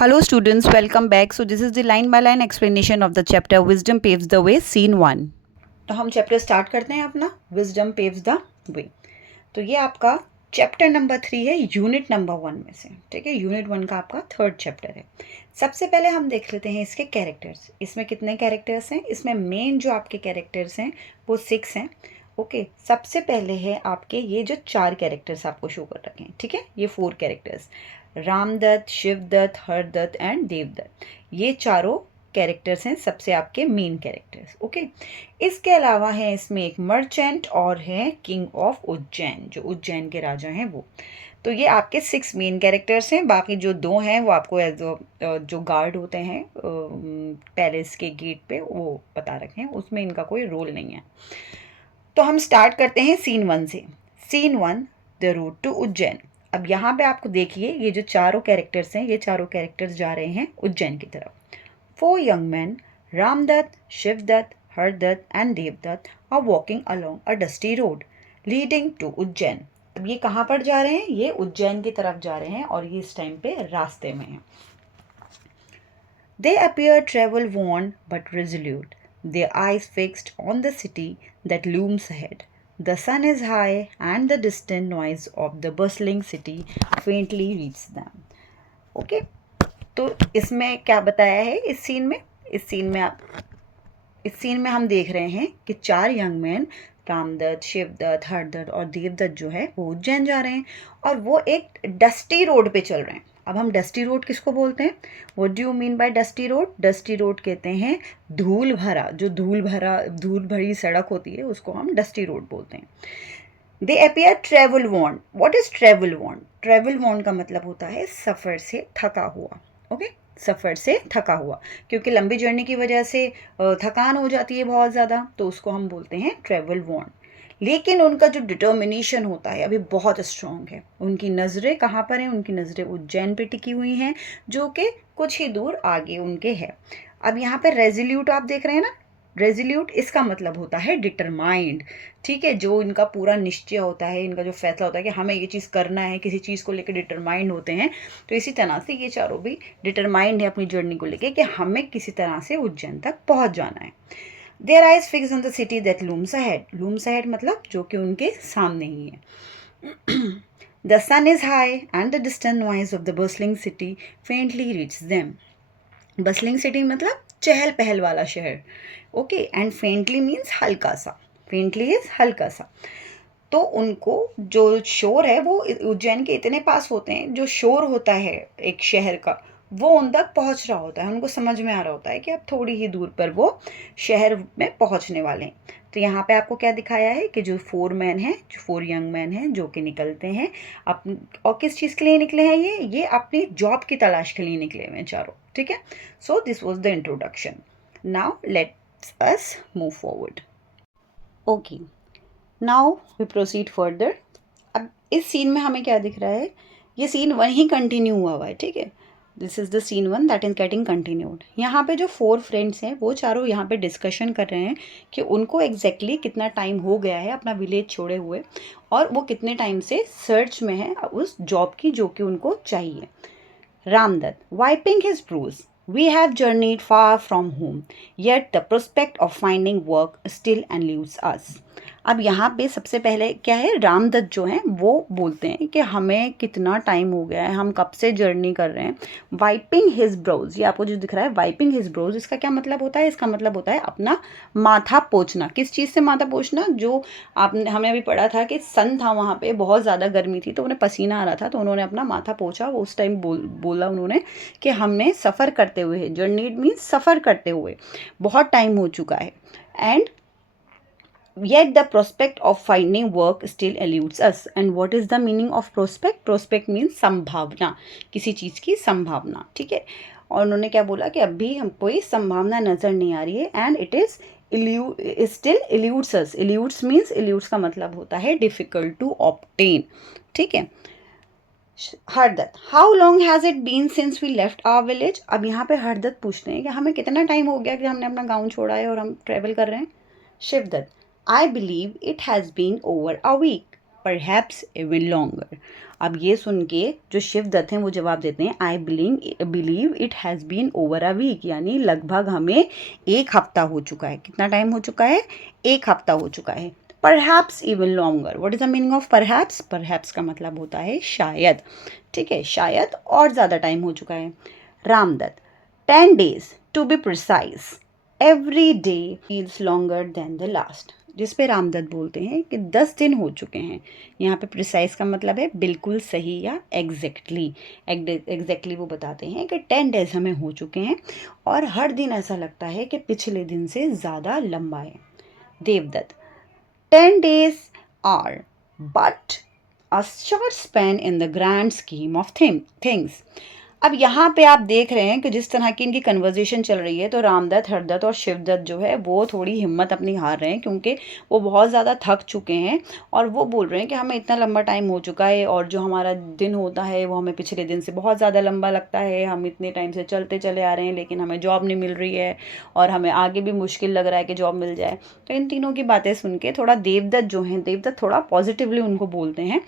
Hello students, welcome back. So this is the line by line explanation of the chapter Wisdom Paves the Way, Scene 1. तो हम chapter start करते हैं अपना wisdom paves the way. तो ये आपका chapter number 3 है unit number 1 में से, ठीक है। यूनिट 1 का आपका थर्ड चैप्टर है। सबसे पहले हम देख लेते हैं इसके कैरेक्टर्स। इसमें कितने कैरेक्टर्स हैं? इसमें मेन जो आपके कैरेक्टर्स हैं वो 6 हैं। ओके, सबसे पहले है आपके ये जो 4 कैरेक्टर्स आपको शो कर रखे हैं, ठीक है। ये 4 कैरेक्टर्स रामदत्त, शिवदत्त, हरदत्त एंड देवदत्त, ये चारों कैरेक्टर्स हैं सबसे आपके मेन कैरेक्टर्स। ओके, इसके अलावा है इसमें एक मर्चेंट और है किंग ऑफ उज्जैन, जो उज्जैन के राजा हैं वो। तो ये आपके 6 मेन कैरेक्टर्स हैं। बाकी जो 2 हैं वो आपको एज जो गार्ड होते हैं पैलेस के गेट पे, वो बता रखे हैं, उसमें इनका कोई रोल नहीं है। तो हम स्टार्ट करते हैं सीन 1 से। Scene 1, the route to Ujjain. अब यहाँ पे आपको देखिए ये जो चारों कैरेक्टर्स हैं, ये चारों कैरेक्टर्स जा रहे हैं उज्जैन की तरफ। 4 young men, Ramdatt, Shivdatt, Hardatt and Devdatt are walking along a dusty road leading to Ujjain. अब ये कहाँ पर जा रहे हैं? ये उज्जैन की तरफ जा रहे हैं और ये इस टाइम पे रास्ते में हैं। They appear travel worn but resolute, their eyes fixed on the city that looms ahead. The sun is high and the distant noise of the bustling city faintly reaches them. Okay, तो इसमें क्या बताया है इस scene में? इस scene में हम देख रहे हैं कि 4 यंग मैन रामदत्त, शिवदत्त, हरदत्त और देवदत्त जो है वो उज्जैन जा रहे हैं और वो एक डस्टी रोड पे चल रहे हैं। अब हम डस्टी रोड किसको बोलते हैं? What do you mean by dusty road? Dusty road कहते हैं धूल भरी सड़क होती है, उसको हम डस्टी रोड बोलते हैं। They appear travel worn. What is travel worn? Travel worn का मतलब होता है सफ़र से थका हुआ। ओके, सफ़र से थका हुआ, क्योंकि लंबी जर्नी की वजह से थकान हो जाती है बहुत ज़्यादा, तो उसको हम बोलते हैं ट्रेवल वॉर्न। लेकिन उनका जो डिटर्मिनेशन होता है अभी बहुत स्ट्रॉन्ग है। उनकी नज़रें कहाँ पर हैं? उनकी नज़रें उज्जैन पे टिकी हुई हैं, जो कि कुछ ही दूर आगे उनके है। अब यहाँ पे रेजोल्यूट आप देख रहे हैं ना, रेजोल्यूट इसका मतलब होता है डिटरमाइंड, ठीक है। जो इनका पूरा निश्चय होता है, इनका जो फैसला होता है कि हमें ये चीज़ करना है, किसी चीज़ को लेकर डिटरमाइंड होते हैं। तो इसी तरह से ये चारों भी डिटरमाइंड है अपनी जर्नी को लेकर कि हमें किसी तरह से उज्जैन तक पहुँच जाना है। Their eyes fixed on the city that looms ahead. Looms ahead मतलब जो कि उनके सामने ही है। The sun is high and the distant noise of the bustling city faintly reaches them. Bustling city मतलब चहल पहल वाला शहर। Okay, and faintly means हल्का सा। Faintly is हल्का सा। तो उनको जो शोर है वो उज्जैन के इतने पास होते हैं, जो शोर होता है एक शहर का वो उन तक पहुंच रहा होता है। उनको समझ में आ रहा होता है कि अब थोड़ी ही दूर पर वो शहर में पहुंचने वाले हैं। तो यहाँ पे आपको क्या दिखाया है कि जो 4 मैन हैं, जो 4 यंग मैन हैं, जो कि निकलते हैं अपन, और किस चीज़ के लिए निकले हैं? ये अपनी जॉब की तलाश के लिए निकले हुए हैं चारों, ठीक है। So this was the introduction. Now let's us move forward. Okay, now we proceed further. अब इस सीन में हमें क्या दिख रहा है? ये सीन 1 ही कंटिन्यू हुआ है, ठीक है। This is the scene 1 that is getting continued. यहाँ पे जो 4 फ्रेंड्स हैं वो चारों यहाँ पे डिस्कशन कर रहे हैं कि उनको एग्जैक्टली कितना टाइम हो गया है अपना विलेज छोड़े हुए, और वो कितने टाइम से सर्च में है उस जॉब की जो कि उनको चाहिए। Ramdatt, wiping his brows, We have journeyed far from home, yet the prospect of finding work still eludes us. अब यहाँ पे सबसे पहले क्या है, रामदत्त जो हैं वो बोलते हैं कि हमें कितना टाइम हो गया है, हम कब से जर्नी कर रहे हैं। वाइपिंग हिज ब्रोज, ये आपको जो दिख रहा है वाइपिंग हिज ब्रोज, इसका क्या मतलब होता है? इसका मतलब होता है अपना माथा पोंछना। किस चीज़ से माथा पोंछना? जो आपने हमने अभी पढ़ा था कि सन था वहाँ पे, बहुत ज़्यादा गर्मी थी, तो उन्हें पसीना आ रहा था, तो उन्होंने अपना माथा पोंछा। वो उस टाइम बोला उन्होंने कि हमने सफ़र करते हुए, जर्नीड मीन्स सफ़र करते हुए बहुत टाइम हो चुका है, and yet the prospect of finding work still eludes us. And what is the meaning of prospect? Prospect means संभावना, किसी चीज़ की संभावना, ठीक है। और उन्होंने क्या बोला कि अभी हम कोई संभावना नज़र नहीं आ रही है, and it is still eludes us. eludes means, eludes का मतलब होता है difficult to obtain, ठीक है। Hardatt, how long has it been since we left our village. अब यहाँ पे हरदत्त पूछते हैं कि हमें कितना टाइम हो गया कि हमने अपना गाँव छोड़ा है और हम ट्रेवल कर रहे हैं। Shivdatt, I believe it has been over a week, perhaps even longer. अब ये सुन के जो शिवदत्त हैं वो जवाब देते हैं, I believe it has been over a week, यानी लगभग हमें 1 हफ्ता हो चुका है। कितना टाइम हो चुका है? 1 हफ्ता हो चुका है। Perhaps even longer. What is the meaning of perhaps? Perhaps का मतलब होता है शायद, ठीक है, शायद और ज़्यादा टाइम हो चुका है। Ramdatt, 10 days to be precise, every day feels longer than the last. जिस पे रामदत्त बोलते हैं कि 10 दिन हो चुके हैं। यहाँ पे प्रिसाइज का मतलब है बिल्कुल सही या एग्जैक्टली वो बताते हैं कि 10 days हमें हो चुके हैं और हर दिन ऐसा लगता है कि पिछले दिन से ज़्यादा लंबा है। Devdutt, 10 days are but a short span in the grand scheme of things. अब यहाँ पे आप देख रहे हैं कि जिस तरह की इनकी कन्वर्जेशन चल रही है तो रामदत्त, हरदत्त और शिवदत्त जो है वो थोड़ी हिम्मत अपनी हार रहे हैं, क्योंकि वो बहुत ज़्यादा थक चुके हैं और वो बोल रहे हैं कि हमें इतना लंबा टाइम हो चुका है और जो हमारा दिन होता है वो हमें पिछले दिन से बहुत ज़्यादा लंबा लगता है। हम इतने टाइम से चलते चले आ रहे हैं लेकिन हमें जॉब नहीं मिल रही है और हमें आगे भी मुश्किल लग रहा है कि जॉब मिल जाए। तो इन तीनों की बातें सुन के थोड़ा देवदत्त जो हैं, देवदत्त थोड़ा पॉजिटिवली उनको बोलते हैं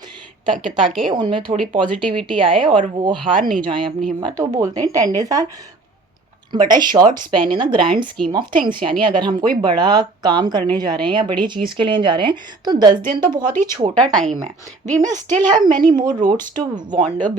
ताकि उनमें थोड़ी पॉजिटिविटी आए और वो हार नहीं जाएं अपनी हिम्मत। तो बोलते हैं 10 days are but a short span in a grand scheme of things, यानी अगर हम कोई बड़ा काम करने जा रहे हैं या बड़ी चीज़ के लिए जा रहे हैं तो 10 दिन तो बहुत ही छोटा टाइम है। We may still have many more roads to wander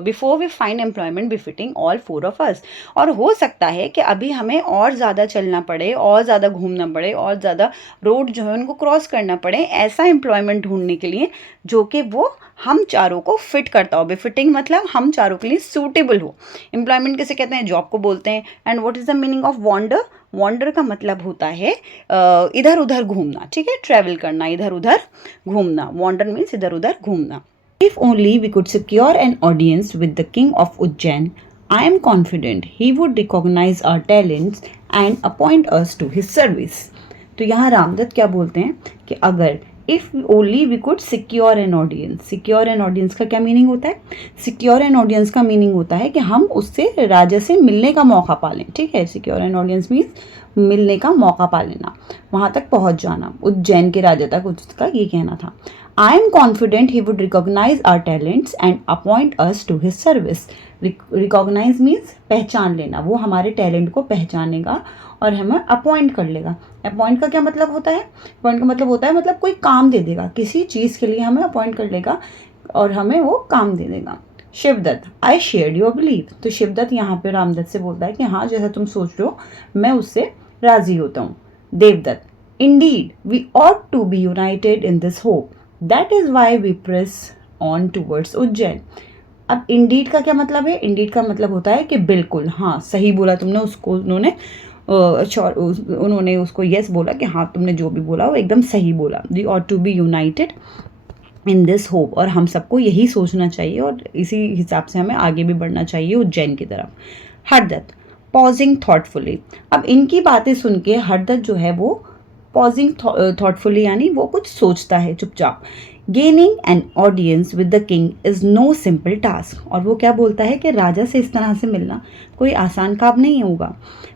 before we find employment befitting all 4 of us। और हो सकता है कि अभी हमें और ज़्यादा चलना पड़े और ज़्यादा घूमना पड़े और ज़्यादा रोड जो है उनको क्रॉस करना पड़े ऐसा एम्प्लॉयमेंट ढूंढने के लिए जो कि वो हम चारों को फिट करता हो। बिफिटिंग मतलब हम चारों के लिए सूटेबल हो। एम्प्लॉयमेंट किसे कहते हैं? जॉब को बोलते हैं। And what is the meaning of wander? Wander का मतलब होता है इधर उधर घूमना, ठीक है, ट्रैवल करना, इधर उधर घूमना। वॉन्डर मीन्स इधर उधर घूमना। If only we could secure an audience with the king of Ujjain, I am confident he would recognize our talents and appoint us to his service। तो यहाँ रामदत्त क्या बोलते हैं कि अगर if only we could secure an audience. Secure an audience का क्या meaning होता है? सिक्योर एन ऑडियंस का मीनिंग होता है कि हम उससे, राजा से मिलने का मौका पा लें, ठीक है। सिक्योर एन ऑडियंस मीन्स मिलने का मौका पा लेना, वहाँ तक पहुँच जाना, उज्जैन के राजा तक उसका ये कहना था। I am confident he would recognize our talents and appoint us to his service। Recognize means पहचान लेना, वो हमारे टैलेंट को पहचानेगा और हमें अपॉइंट कर लेगा। अपॉइंट का क्या मतलब होता है? अपॉइंट का मतलब होता है मतलब कोई काम दे देगा, किसी चीज़ के लिए हमें अपॉइंट कर लेगा और हमें वो काम दे देगा। Shivdatt, I share your believe. तो शिवदत्त यहाँ पे रामदत्त से बोलता है कि हाँ, जैसा तुम सोच रहे हो मैं उससे राजी होता हूँ। Devdatt, indeed we ought to be united in this hope, that is why we press on towards Ujjain. अब इंडीड का क्या मतलब है? इंडीड का मतलब होता है कि बिल्कुल, हाँ सही बोला तुमने। उसको उन्होंने उसको यस बोला कि हाँ तुमने जो भी बोला वो एकदम सही बोला। We ought to be united in this hope, और हम सबको यही सोचना चाहिए और इसी हिसाब से हमें आगे भी बढ़ना चाहिए उज्जैन की तरफ। Hardatt, pausing thoughtfully. अब इनकी बातें सुन के हरदत्त जो है वो पॉजिंग थॉटफुली यानी वो कुछ सोचता है चुपचाप। Gaining an audience with the king is no simple task. और वो क्या बोलता है कि राजा से इस तरह से मिलना कोई आसान काम नहीं होगा।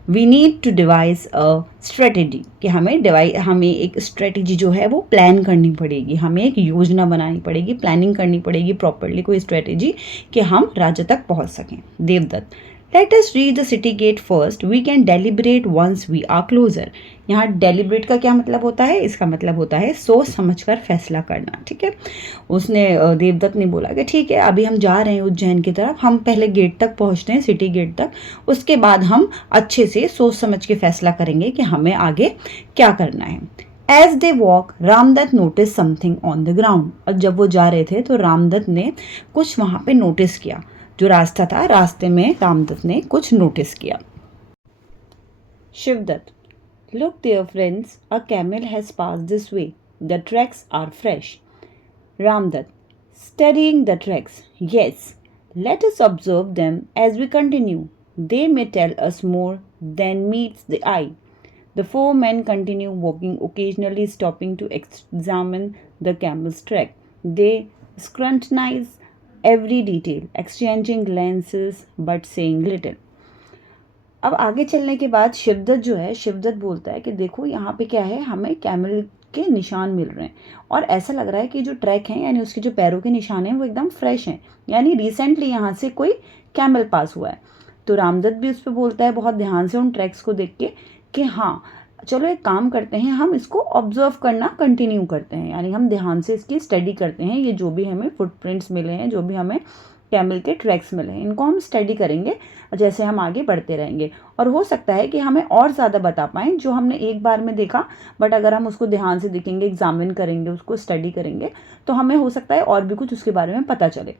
We need to devise a strategy, कि हमें एक स्ट्रेटेजी जो है वो प्लान करनी पड़ेगी, हमें एक योजना बनानी पड़ेगी, प्लानिंग करनी पड़ेगी प्रॉपरली कोई स्ट्रेटेजी कि हम राजा तक पहुंच सकें। Devdatt, let us reach the city gate first, we can deliberate once we are closer. यहाँ डेलिब्रेट का क्या मतलब होता है? इसका मतलब होता है सोच समझकर फैसला करना, ठीक है। उसने देवदत्त ने बोला कि ठीक है, अभी हम जा रहे हैं उज्जैन की तरफ, हम पहले गेट तक पहुँचते हैं, सिटी गेट तक, उसके बाद हम अच्छे से सोच समझ के फैसला करेंगे कि हमें आगे क्या करना है। As they walk, Ramdatt notice something on the ground. और जब वो जा रहे थे तो रामदत्त ने कुछ वहाँ पे नोटिस किया। जो रास्ता था, रास्ते में रामदत्त ने कुछ नोटिस किया। Shivdatt, look dear friends, a camel has passed this way. The tracks are fresh. Ramdatt, studying the tracks. Yes, let us observe them as we continue. They may tell us more than meets the eye. The 4 men continue walking, occasionally stopping to examine the camel's track. They scrutinize every detail, exchanging glances but saying little. अब आगे चलने के बाद शिवदत्त जो है, शिवदत्त बोलता है कि देखो यहाँ पे क्या है, हमें कैमल के निशान मिल रहे हैं और ऐसा लग रहा है कि जो ट्रैक हैं यानी उसके जो पैरों के निशान हैं वो एकदम फ्रेश हैं, यानी रिसेंटली यहाँ से कोई कैमल पास हुआ है। तो रामदत्त भी उस पर बोलता है बहुत ध्यान से उन ट्रैक्स को देख के कि हाँ चलो एक काम करते हैं, हम इसको ऑब्जर्व करना कंटिन्यू करते हैं, यानी हम ध्यान से इसकी स्टडी करते हैं। ये जो भी हमें फुटप्रिंट्स मिले हैं, जो भी हमें कैमल के ट्रैक्स मिले हैं, इनको हम स्टडी करेंगे जैसे हम आगे बढ़ते रहेंगे। और हो सकता है कि हमें और ज़्यादा बता पाएँ जो हमने एक बार में देखा, बट अगर हम उसको ध्यान से देखेंगे, एग्जामिन करेंगे, उसको स्टडी करेंगे तो हमें हो सकता है और भी कुछ उसके बारे में पता चले।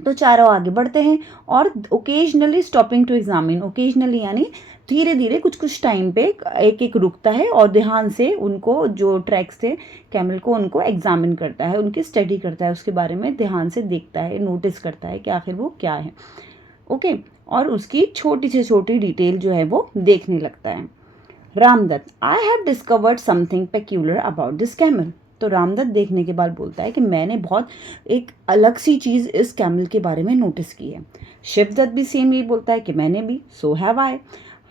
तो चारों आगे बढ़ते हैं और occasionally stopping to examine, occasionally यानी धीरे धीरे कुछ कुछ टाइम पे एक एक रुकता है और ध्यान से उनको जो ट्रैक्स थे कैमल को उनको एग्जामिन करता है, उनकी स्टडी करता है, उसके बारे में ध्यान से देखता है, नोटिस करता है कि आखिर वो क्या है। ओके, और उसकी छोटी से छोटी डिटेल जो है वो देखने लगता है। Ramdatt, I have discovered something peculiar about this camel. तो रामदत्त देखने के बाद बोलता है कि मैंने बहुत एक अलग सी चीज़ इस कैमल के बारे में नोटिस की है। शिवदत्त भी सेम यही बोलता है कि मैंने भी, so have I.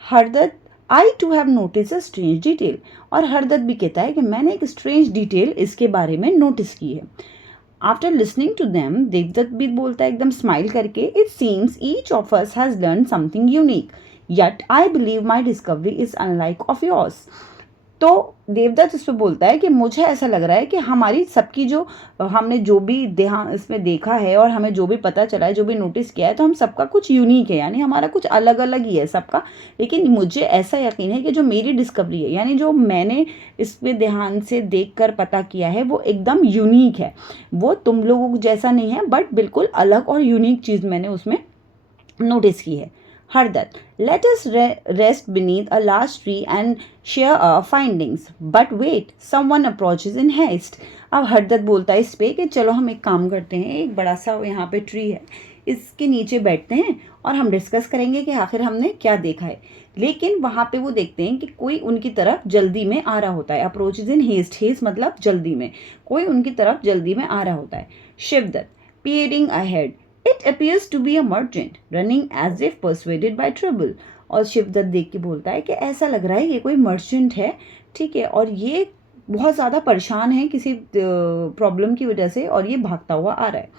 Hardatt, I too have notice a strange detail. और हरदत्त भी कहता है कि मैंने एक स्ट्रेंज डिटेल इसके बारे में नोटिस की है। After listening to them, Devdatt भी बोलता है एकदम स्माइल करके, it seems each of us has learn something unique, yet I believe my discovery is unlike of yours. तो देवदत्त इस पर बोलता है कि मुझे ऐसा लग रहा है कि हमारी सबकी जो हमने जो भी ध्यान इसमें देखा है और हमें जो भी पता चला है, जो भी नोटिस किया है, तो हम सबका कुछ यूनिक है, यानी हमारा कुछ अलग अलग ही है सबका। लेकिन मुझे ऐसा यकीन है कि जो मेरी डिस्कवरी है, यानी जो मैंने इस पर ध्यान से देखकर पता किया है, वो एकदम यूनिक है, वो तुम लोगों को जैसा नहीं है, बट बिल्कुल अलग और यूनिक चीज़ मैंने उसमें नोटिस की है। Hardhat, let us rest beneath a large tree and share our findings. But wait, someone approaches in haste. अब हरदत्त बोलता है इस पे कि चलो हम एक काम करते हैं, एक बड़ा सा यहाँ पे ट्री है, इसके नीचे बैठते हैं और हम डिस्कस करेंगे कि आखिर हमने क्या देखा है। लेकिन वहाँ पे वो देखते हैं कि कोई उनकी तरफ जल्दी में आ रहा होता है। अप्रोचेज इन हेस्ट, हेस्ट मतलब जल्दी में, कोई उनकी तरफ जल्दी में आ रहा होता है। Shivdatt, peering ahead, It appears to be a merchant running as if persuaded by trouble. और शिवदत्त देख के बोलता है कि ऐसा लग रहा है ये कोई मर्चेंट है, ठीक है, और ये बहुत ज़्यादा परेशान है किसी प्रॉब्लम की वजह से और ये भागता हुआ आ रहा है।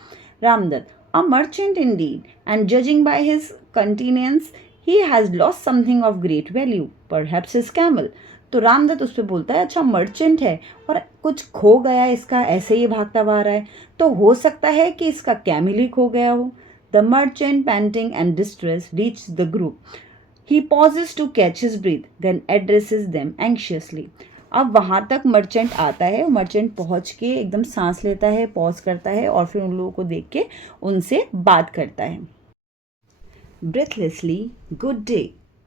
Ramdatt, a merchant indeed, and judging by his countenance, he has lost something of great value, perhaps his camel. तो रामदत्त उस पर बोलता है अच्छा मर्चेंट है और कुछ खो गया इसका, ऐसे ही भागता हुआ आ रहा है, तो हो सकता है कि इसका कैमल ही खो गया हो। The merchant panting and distress reach the group, he pauses to catch his breath, then addresses them anxiously. अब वहाँ तक मर्चेंट आता है, मर्चेंट पहुँच के एकदम सांस लेता है, पॉज करता है और फिर उन लोगों को देख के उनसे बात करता है। ब्रेथलेसली, गुड डे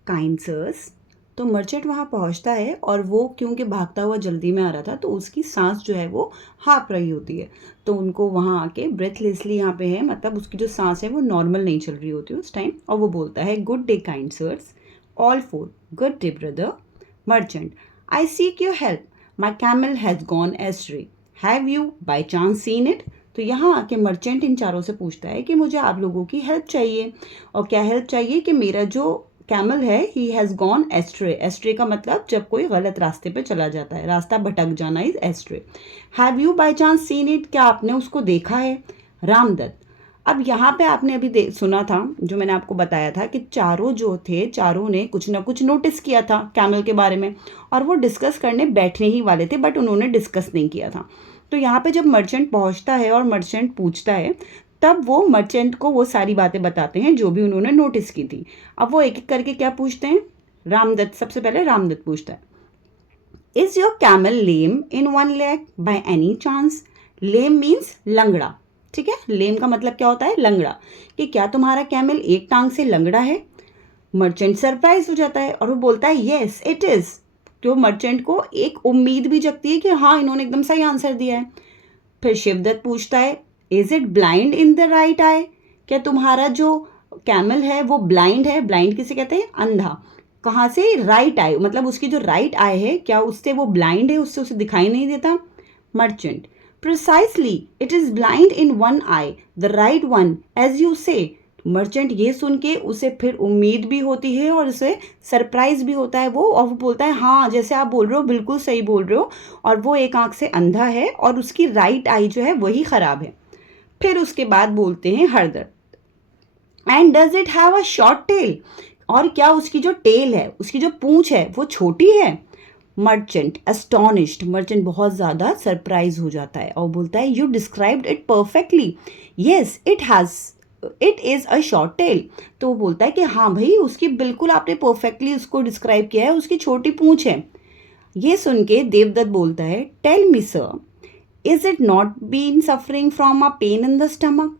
काइंड सर्स। तो मर्चेंट वहाँ पहुँचता है और वो क्योंकि भागता हुआ जल्दी में आ रहा था तो उसकी सांस जो है वो हाँप रही होती है, तो उनको वहाँ आके ब्रेथलेसली यहाँ पे है, मतलब उसकी जो सांस है वो नॉर्मल नहीं चल रही होती उस टाइम, और वो बोलता है good day kind sirs, all four, good day brother. Merchant, I seek your help, my camel has gone astray, have you by chance seen it. तो यहाँ आके मर्चेंट इन चारों से पूछता है कि मुझे आप लोगों की हेल्प चाहिए, और क्या हेल्प चाहिए कि मेरा जो कैमल है he has gone ashtray, ashtray का मतलब जब कोई गलत रास्ते पे चला जाता है, रास्ता भटक जाना is ashtray. Have you by chance seen it, क्या आपने उसको देखा है। रामदत्त, अब यहाँ पे आपने अभी सुना था जो मैंने आपको बताया था कि चारों जो थे, चारों ने कुछ ना कुछ नोटिस किया था कैमल के बारे में और वो डिस्कस करने बैठने ही वाले थे, बट उन्होंने डिस्कस नहीं किया था। तो यहाँ पे जब मर्चेंट पहुँचता है और मर्चेंट पूछता है, तब वो मर्चेंट को वो सारी बातें बताते हैं जो भी उन्होंने नोटिस की थी। अब वो एक एक करके क्या पूछते हैं, रामदत्त, सबसे पहले रामदत्त पूछता है, is your camel lame in one leg by any chance. Lame means लंगड़ा, ठीक है, लेम का मतलब क्या होता है, लंगड़ा, कि क्या तुम्हारा कैमल एक टांग से लंगड़ा है। मर्चेंट सरप्राइज हो जाता है और वो बोलता है येस इट इज। तो मर्चेंट को एक उम्मीद भी जगती है कि हाँ इन्होंने एकदम सही आंसर दिया है। फिर शिवदत्त पूछता है, is it blind in the right I, क्या तुम्हारा जो कैमल है वो ब्लाइंड है। ब्लाइंड किसे कहते हैं, अंधा। कहाँ से, राइट आई, मतलब उसकी जो राइट आई है क्या उससे वो ब्लाइंड है, उससे उसे दिखाई नहीं देता। Merchant, precisely it is blind in one eye, the right one as you say. Merchant ये सुन के उसे फिर उम्मीद भी होती है और उसे सरप्राइज भी होता है वो, और वो बोलता है हाँ जैसे आप बोल रहे हो बिल्कुल सही बोल रहे हो, और वो एक आंख से अंधा है और उसकी राइट आई जो है वही ख़राब है। फिर उसके बाद बोलते हैं हरदर्द, and does it have a short tail, और क्या उसकी जो टेल है, उसकी जो पूंछ है वो छोटी है। मर्चेंट एस्टोनिश्ड, मर्चेंट बहुत ज़्यादा सरप्राइज हो जाता है और बोलता है you described it perfectly, yes it is a short tell. तो वो बोलता है कि हाँ भाई उसकी बिल्कुल आपने परफेक्टली उसको डिस्क्राइब किया है, उसकी छोटी पूंछ है। ये सुन के देवदत्त बोलता है tell me sir, is it not been suffering from a pain in the stomach.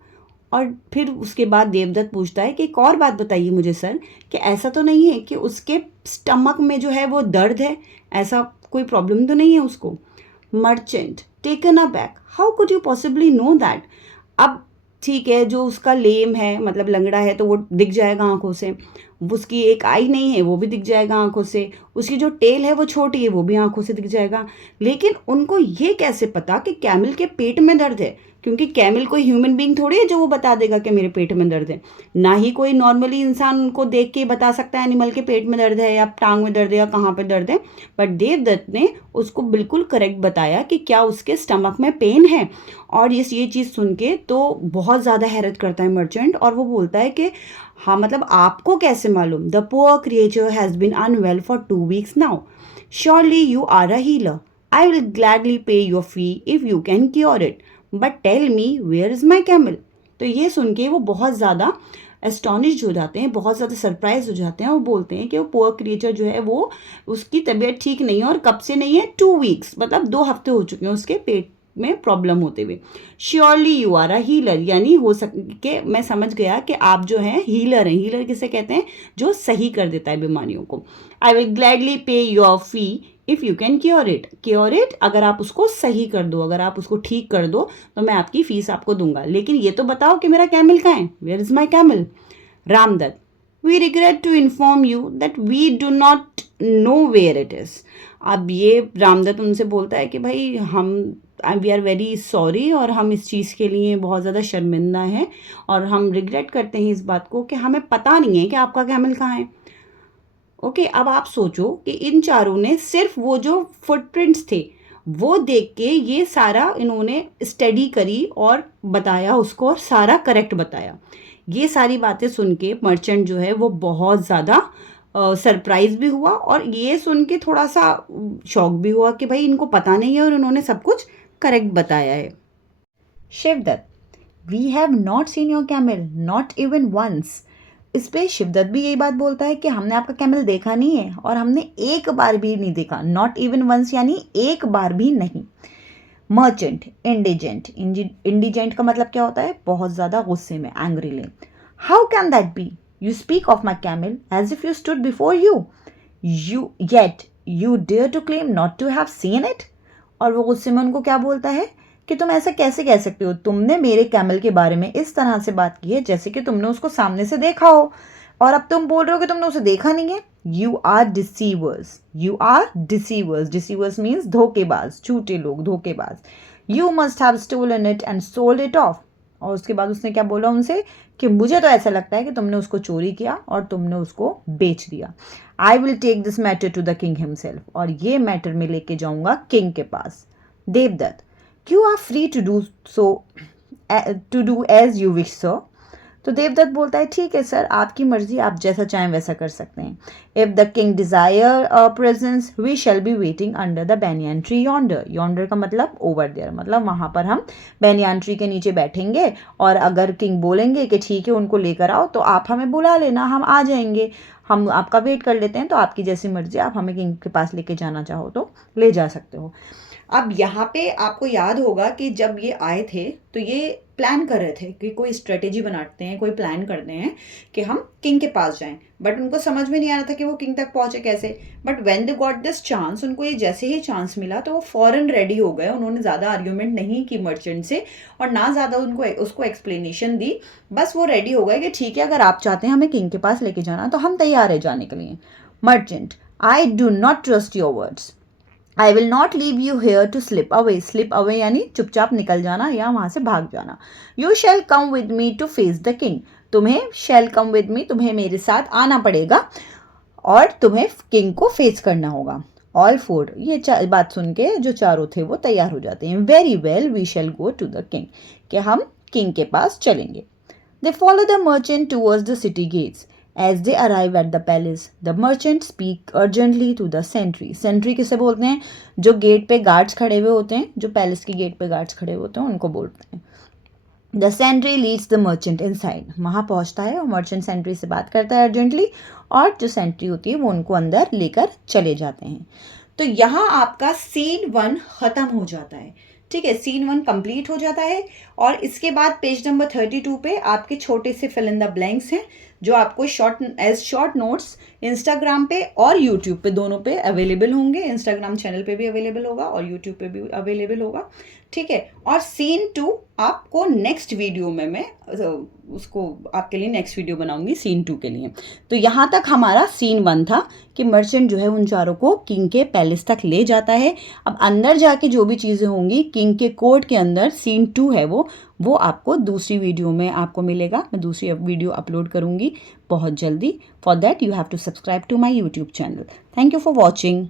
और फिर उसके बाद देवदत्त पूछता है कि एक और बात बताइए मुझे सर, कि ऐसा तो नहीं है कि उसके स्टमक में जो है वो दर्द है, ऐसा कोई प्रॉब्लम तो नहीं है उसको। Merchant taken aback, how could you possibly know that. अब ठीक है, जो उसका लेम है मतलब लंगड़ा है तो वो दिख जाएगा आंखों से, उसकी एक आई नहीं है वो भी दिख जाएगा आंखों से, उसकी जो टेल है वो छोटी है वो भी आंखों से दिख जाएगा, लेकिन उनको ये कैसे पता कि कैमल के पेट में दर्द है, क्योंकि कैमल कोई ह्यूमन बीइंग थोड़ी है जो वो बता देगा कि मेरे पेट में दर्द है। ना ही कोई नॉर्मली इंसान उनको देख के बता सकता है एनिमल के पेट में दर्द है या टांग में दर्द है या कहाँ पे दर्द है। बट देवदत्त ने उसको बिल्कुल करेक्ट बताया कि क्या उसके स्टमक में पेन है। और ये चीज़ सुन के तो बहुत ज़्यादा हैरत करता है मर्चेंट, और वो बोलता है कि हाँ मतलब आपको कैसे मालूम, the poor creature has been unwell for 2 weeks now, surely you are a healer, I will gladly pay your fee if you can cure it, but tell me where is my camel. तो ये सुन के वो बहुत ज़्यादा astonished हो जाते हैं, बहुत ज़्यादा सरप्राइज हो जाते हैं और बोलते हैं कि वो पुअर क्रिएचर जो है वो उसकी तबीयत ठीक नहीं है, और कब से नहीं है, 2 weeks मतलब 2 हफ्ते हो चुके हैं उसके पेट में प्रॉब्लम होते हुए। Surely you are a healer, यानी हो सके मैं समझ गया कि आप जो हैं हीलर हैं। हीलर किसे कहते हैं, जो सही कर देता है बीमारियों को। आई will gladly pay your fee if you can cure it, अगर आप उसको सही कर दो, अगर आप उसको ठीक कर दो तो मैं आपकी फीस आपको दूंगा, लेकिन ये तो बताओ कि मेरा कैमल कहाँ है, where is my camel. Ramdatt, we regret to inform you that we do not know where it is. अब ये रामदत्त उनसे बोलता है कि भाई हम वी आर वेरी सॉरी, और हम इस चीज़ के लिए बहुत ज़्यादा शर्मिंदा हैं और हम रिग्रेट करते हैं इस बात को कि हमें पता नहीं है कि आपका कैमल कहाँ है। ओके, अब आप सोचो कि इन चारों ने सिर्फ वो जो फुटप्रिंट्स थे वो देख के ये सारा इन्होंने स्टडी करी और बताया उसको, और सारा करेक्ट बताया। ये सारी बातें सुन के मर्चेंट जो है वो बहुत ज़्यादा सरप्राइज भी हुआ, और ये सुन के थोड़ा सा शॉक भी हुआ कि भाई इनको पता नहीं है और उन्होंने सब कुछ करेक्ट बताया है। Shivdatt, we have not seen your camel not even once. इस पे शिवदत्त भी यही बात बोलता है कि हमने आपका कैमल देखा नहीं है, और हमने एक बार भी नहीं देखा, नॉट इवन वंस यानी एक बार भी नहीं। मर्चेंट इंडिजेंट, इंडिजेंट का मतलब क्या होता है, बहुत ज़्यादा गुस्से में, angrily. How can that be, you speak of my camel as if you stood before you yet you dare to claim not to have seen it. और वो गुस्से में उनको क्या बोलता है कि तुम ऐसा कैसे कह सकते हो, तुमने मेरे कैमल के बारे में इस तरह से बात की है जैसे कि तुमने उसको सामने से देखा हो, और अब तुम बोल रहे हो कि तुमने उसे देखा नहीं है। You are deceivers, you are deceivers, deceivers means धोखेबाज, झूठे लोग, धोखेबाज। You must have stolen it and sold it off. और उसके बाद उसने क्या बोला उनसे कि मुझे तो ऐसा लगता है कि तुमने उसको चोरी किया और तुमने उसको बेच दिया। I will take this matter to the king himself, और ये मैटर में लेके जाऊंगा किंग के पास। Devdatta, you are free to do so, to do as you wish sir. तो देवदत्त बोलता है ठीक है सर, आपकी मर्जी, आप जैसा चाहें वैसा कर सकते हैं। If the king desire presence we shall be waiting under the banyan tree yonder. Yonder का मतलब ओवर देयर, मतलब वहाँ पर हम बैनियन ट्री के नीचे बैठेंगे, और अगर किंग बोलेंगे कि ठीक है उनको लेकर आओ तो आप हमें बुला लेना, हम आ जाएंगे, हम आपका वेट कर लेते हैं। तो आपकी जैसी मर्जी, आप हमें किंग के पास लेके जाना चाहो तो ले जा सकते हो। अब यहाँ पे आपको याद होगा कि जब ये आए थे तो ये प्लान कर रहे थे कि कोई स्ट्रेटेजी बनाते हैं, कोई प्लान करते हैं कि हम किंग के पास जाएं, बट उनको समझ में नहीं आ रहा था कि वो किंग तक पहुंचे कैसे। But when they got this chance, उनको ये जैसे ही चांस मिला तो वो फॉरन रेडी हो गए। उन्होंने ज़्यादा आर्ग्यूमेंट नहीं की मर्चेंट से, और ना ज़्यादा उनको उसको एक्सप्लेनेशन दी, बस वो रेडी हो गए कि ठीक है अगर आप चाहते हैं हमें किंग के पास लेके जाना तो हम तैयार है जाने के लिए। Merchant, I do not trust your words, I will not leave you here to slip away. Slip away यानी चुपचाप निकल जाना या वहाँ से भाग जाना। You shall come with me to face the king, तुम्हें शैल कम विद मी, तुम्हें मेरे साथ आना पड़ेगा और तुम्हें किंग को फेस करना होगा। ऑल फोर, ये बात सुन के जो चारों थे वो तैयार हो जाते हैं। Very well we shall go to the king, कि हम किंग के पास चलेंगे। They follow the merchant towards the city gates. As they arrive at the palace, the merchants speak urgently to the sentry. Sentry किसे बोलते हैं? जो gate पे गार्ड्स खड़े हुए होते हैं, जो पैलेस की गेट पे गार्ड्स खड़े हुए होते हैं, उनको बोलते हैं। The sentry leads the merchant inside. वहाँ पहुँचता है और मर्चेंट सेंट्री से बात करता है अर्जेंटली, और जो सेंट्री होती है वो उनको अंदर लेकर चले जाते हैं। तो यहाँ आपका सीन 1 ख़त्म हो जाता है। ठीक है, सीन 1 कंप्लीट हो जाता है। और इसके बाद पेज नंबर 32 पे आपके छोटे से फिल इन द ब्लैंक्स हैं, जो आपको शॉर्ट नोट्स इंस्टाग्राम पे और यूट्यूब पे, दोनों पे अवेलेबल होंगे। इंस्टाग्राम चैनल पे भी अवेलेबल होगा और यूट्यूब पे भी अवेलेबल होगा। ठीक है, और सीन 2 आपको नेक्स्ट वीडियो में मैं उसको आपके लिए नेक्स्ट वीडियो बनाऊंगी सीन 2 के लिए। तो यहाँ तक हमारा सीन 1 था कि मर्चेंट जो है उन चारों को किंग के पैलेस तक ले जाता है। अब अंदर जाके जो भी चीज़ें होंगी किंग के कोर्ट के अंदर, सीन 2 है वो आपको दूसरी वीडियो में आपको मिलेगा। मैं दूसरी वीडियो अपलोड करूँगी बहुत जल्दी। For that you have to subscribe to my YouTube channel. Thank you for watching.